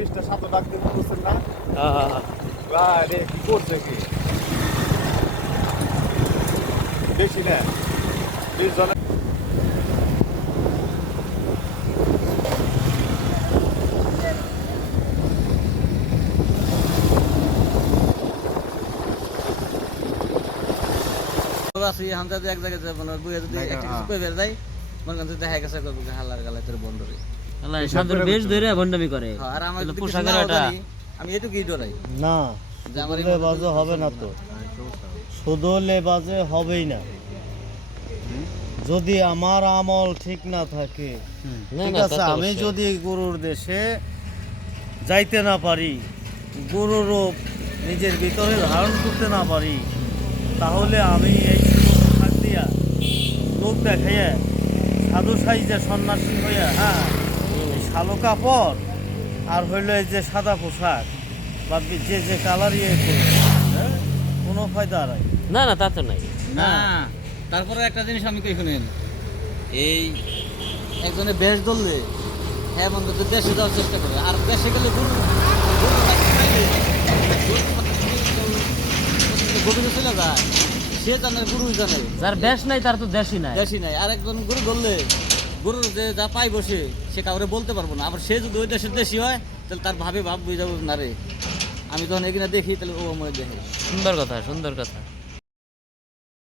বিশটা সাত ডাক দিয়ে বুঝছেন না হ্যাঁ রে কি করছে কি বেশি না 20 জন আছে হামদা এক জায়গায় যাব না বুয়ে যদি একটা কিছু কই বের যাই মন কাছে দেখা গেছে কবি হালার গালে তোর বন্ধ রে আল্লাহ সাদের বেশ ধরে ভন্ডামি করে আর আমার যদি পোশাকের পোশাকের এটা আমি এটুকুই ডরাই না যে আমার লেবাজে হবে না তো শুধু লেবাজে হবেই না যদি আমার আমল ঠিক না থাকে ঠিক আছে আমি যদি গুরুর দেশে যাইতে না পারি গুরুর রূপ নিজের ভিতরে ধারণ করতে না পারি তাহলে আমি এই পোশাক দিয়া লোক দেখাইয়া সাধু সাইজে সন্ন্যাসী হইয়া হ্যাঁ এই শালো কাপড় আর হইলো এই যে সাদা পোশাক বা যে যে কালার ইয়ে করবে হ্যাঁ কোনো ফায়দা নাই না না তা তো নাই না তারপরে একটা জিনিস আমি কই শুনেন এই একজনে বেশ ধরলে হ্যাঁ বন্ধু তো দেশে যাওয়ার চেষ্টা করে আর দেশে গেলে গভীরে চলে যায় সে জানে গুরুই জানে যার বেশ নাই তার তো দেশই নাই দেশই নাই আর একজন গুরু ধরলে গুরুর যে যা পাই বসে সে কাউরে বলতে পারবো না আবার সে যদি ওই দেশের দেশি হয় তাহলে তার ভাবে ভাব বুঝে যাবো না রে আমি যখন এখানে দেখি তাহলে ও মনে দেখে সুন্দর কথা সুন্দর কথা